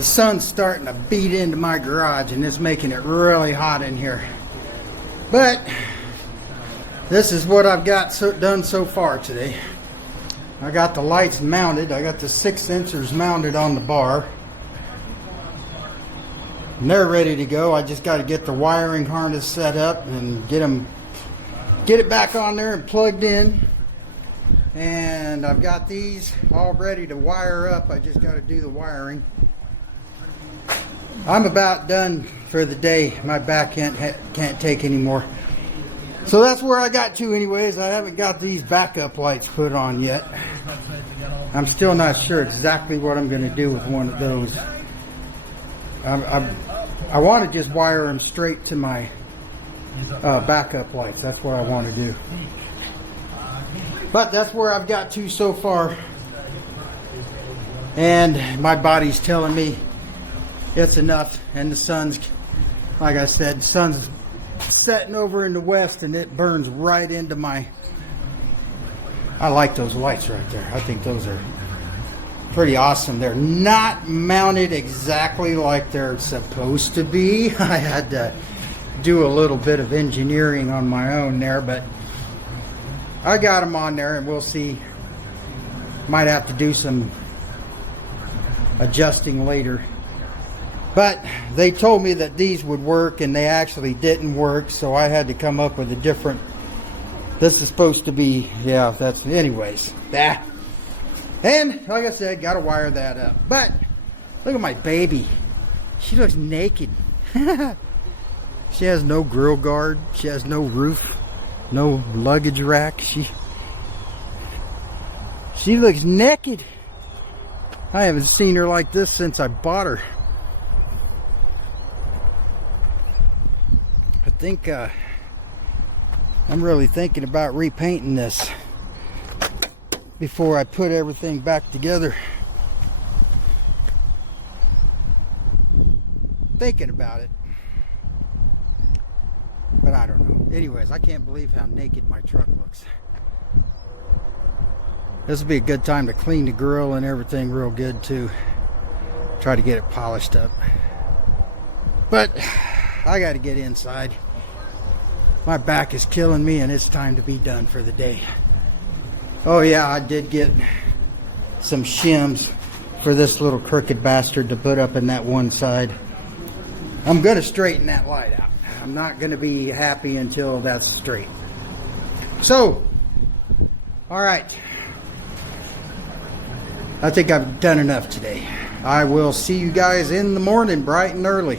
The sun's starting to beat into my garage and it's making it really hot in here. But this is what I've got done so far today. I got the lights mounted. I got the 6 sensors mounted on the bar. And they're ready to go. I just got to get the wiring harness set up and get it back on there and plugged in. And I've got these all ready to wire up. I just got to do the wiring. I'm about done for the day. My back can't take anymore. So that's where I got to anyways. I haven't got these backup lights put on yet. I'm still not sure exactly what I'm going to do with one of those. I want to just wire them straight to my backup lights. That's what I want to do. But that's where I've got to so far. And my body's telling me it's enough. And the sun's, like I said, sun's setting over in the west and it burns right into my... I like those lights right there. I think those are pretty awesome. They're not mounted exactly like they're supposed to be. I had to do a little bit of engineering on my own there, but I got them on there and we'll see. Might have to do some adjusting later. But they told me that these would work and they actually didn't work, so I had to come up with a different... This is supposed to be, yeah, that's, anyways. And, like I said, got to wire that up. But, look at my baby. She looks naked. She has no grill guard. She has no roof. No luggage rack. She looks naked. I haven't seen her like this since I bought her. I think, I'm really thinking about repainting this before I put everything back together. Thinking about it. But I don't know. Anyways, I can't believe how naked my truck looks. This will be a good time to clean the grill and everything real good too. Try to get it polished up. But I got to get inside. My back is killing me and it's time to be done for the day. Oh yeah, I did get some shims for this little crooked bastard to put up in that one side. I'm going to straighten that light out. I'm not going to be happy until that's straight. So, alright. I think I've done enough today. I will see you guys in the morning bright and early.